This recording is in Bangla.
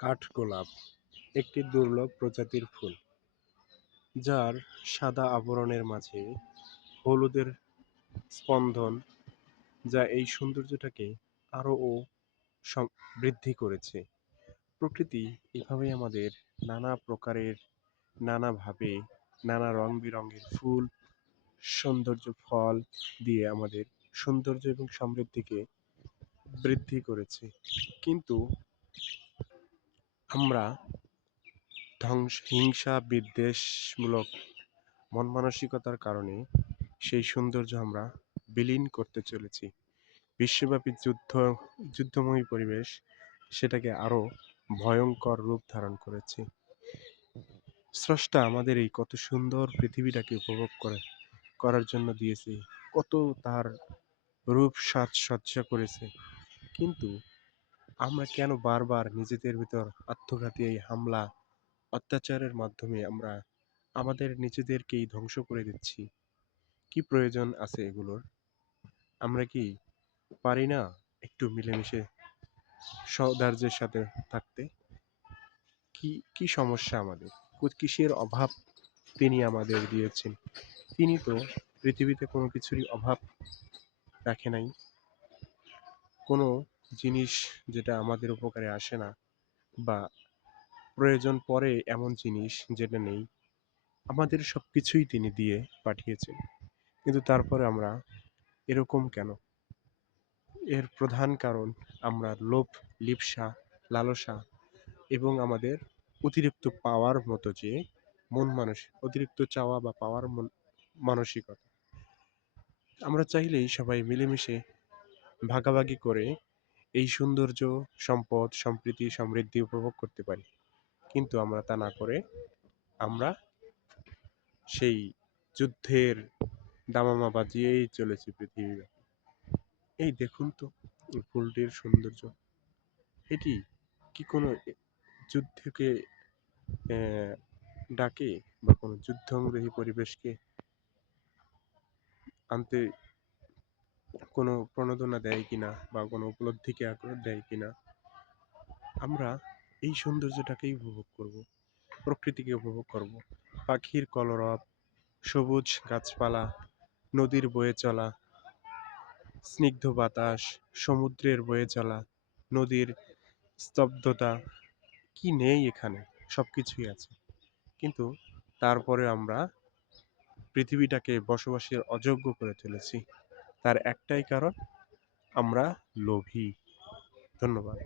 কাঠগোলাপ একটি দুর্লভ প্রজাতির ফুল, যার সাদা আবরণের মাঝে হলুদের স্পন্দন, যা এই সৌন্দর্যটাকে আরও বৃদ্ধি করেছে। প্রকৃতি এভাবেই আমাদের নানা প্রকারের, নানাভাবে, নানা রং বেরঙের ফুল, সৌন্দর্য ফল দিয়ে আমাদের সৌন্দর্য এবং সমৃদ্ধিকে বৃদ্ধি করেছে। কিন্তু আমরা হিংসা বিদ্বেষমূলক মন মানসিকতার কারণে সেই সৌন্দর্য আমরা বিলীন করতে চলেছি। বিশ্বব্যাপী যুদ্ধময়ী পরিবেশ সেটাকে আরো ভয়ঙ্কর রূপ ধারণ করেছে। স্রষ্টা আমাদের এই কত সুন্দর পৃথিবীটাকে উপভোগ করার জন্য দিয়েছে, কত তার রূপ সাজসজ্জা করেছে। কিন্তু আমরা কেন বারবার নিজেদের ভিতর আত্মঘাতী এই হামলা অত্যাচারের মাধ্যমে আমরা আমাদের নিজেদেরকেই ধ্বংস করে দিচ্ছি? কি প্রয়োজন আছে এগুলোর? আমরা কি পারি না একটু মিলেমিশে সৌহার্দ্যের সাথে থাকতে? কি কি সমস্যা আমাদের? কিসের অভাব তিনি আমাদের দিয়েছেন? তিনি তো পৃথিবীতে কোনো কিছুরই অভাব রাখে নাই। কোনো জিনিস যেটা আমাদের উপকারে আসে না, বা প্রয়োজন পড়ে এমন জিনিস যেটা নেই, আমাদের সবকিছুই তিনি দিয়ে পাঠিয়েছেন। কিন্তু তারপরে আমরা এরকম কেন? এর প্রধান কারণ আমরা লোভ, লিপ্সা, লালসা এবং আমাদের অতিরিক্ত পাওয়ার মতো যে অতিরিক্ত চাওয়া বা পাওয়ার মানসিকতা। আমরা চাইলেই সবাই মিলেমিশে ভাগাভাগি করে এই সৌন্দর্য, সম্পদ, সম্প্রীতি, সমৃদ্ধি উপভোগ করতে পারি। কিন্তু আমরা তা না করে আমরা সেই যুদ্ধের দামামা বাজিয়েই চলেছি পৃথিবীতে। এই দেখুন তো এই ফুলটির সৌন্দর্য। এটি কি কোনো যুদ্ধকে ডাকে, বা কোনো যুদ্ধংদেহী পরিবেশকে আনতে কোনো প্রণোদনা দেয় কিনা, বা কোনো উপলব্ধিকে আগ্রহ দেয় কিনা? আমরা এই সৌন্দর্যটাকেই উপভোগ করব, প্রকৃতিকে উপভোগ করব। পাখির কলরব, সবুজ গাছপালা, নদীর বয়ে চলা স্নিগ্ধ বাতাস, সমুদ্রের বয়ে চলা নদীর স্তব্ধতা, কি নেই এখানে? সবকিছুই আছে। কিন্তু তারপরে আমরা পৃথিবীটাকে বসবাসের অযোগ্য করে তুলেছি। তার একটাই কারণ, আমরা লোভী। ধন্যবাদ।